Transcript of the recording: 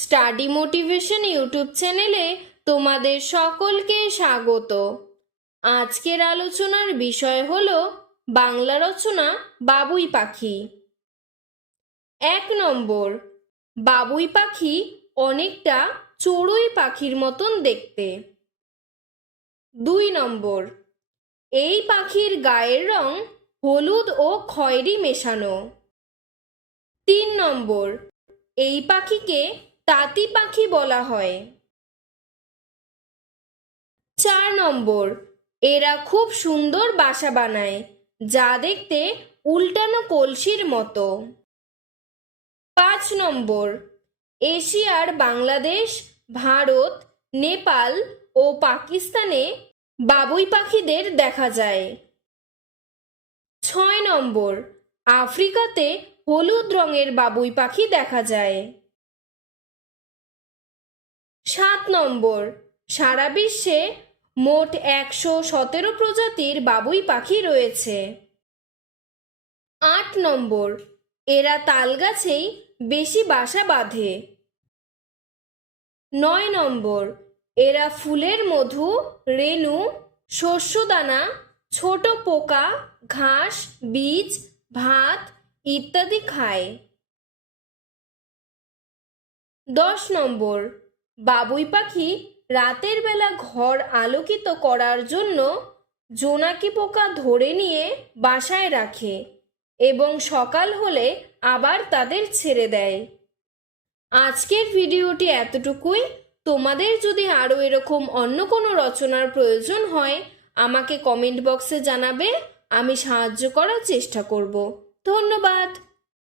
Study motivation YouTube চ্যানেলে তোমাদের সকলকে স্বাগত। আজকের আলোচনার বিষয় হলো বাংলা রচনা বাবুই পাখি। 1 নম্বর, বাবুই পাখি অনেকটা চড়ুই পাখির মতন দেখতে। 2 নম্বর, এই পাখির গায়ের রং হলুদ ও খয়েরি মেশানো। 3 নম্বর, এই পাখিকে তাঁতি পাখি বলা হয়। 4 নম্বর, এরা খুব সুন্দর বাসা বানায়, যা দেখতে উল্টানো কলসির মতো। 5 নম্বর, এশিয়ার বাংলাদেশ, ভারত, নেপাল ও পাকিস্তানে বাবুই পাখিদের দেখা যায়। 6 নম্বর, আফ্রিকাতে হলুদ রঙের বাবুই পাখি দেখা যায়। 7 নম্বর, সারা বিশ্বে মোট 117 প্রজাতির বাবুই পাখি রয়েছে। 8 নম্বর, এরা তালগাছেই বেশি বাসা বাঁধে। 9 নম্বর, এরা ফুলের মধু, রেণু, শস্যদানা, ছোট পোকা, ঘাস, বীজ, ভাত ইত্যাদি খায়। 10 নম্বর, বাবুই পাখি রাতের বেলা ঘর আলোকিত করার জন্য জোনাকি পোকা ধরে নিয়ে বাসায় রাখে এবং সকাল হলে আবার তাদের ছেড়ে দেয়। আজকের ভিডিওটি এতটুকুই। তোমাদের যদি আরও এরকম অন্য কোনো রচনার প্রয়োজন হয় আমাকে কমেন্ট বক্সে জানাবে, আমি সাহায্য করার চেষ্টা করব। ধন্যবাদ।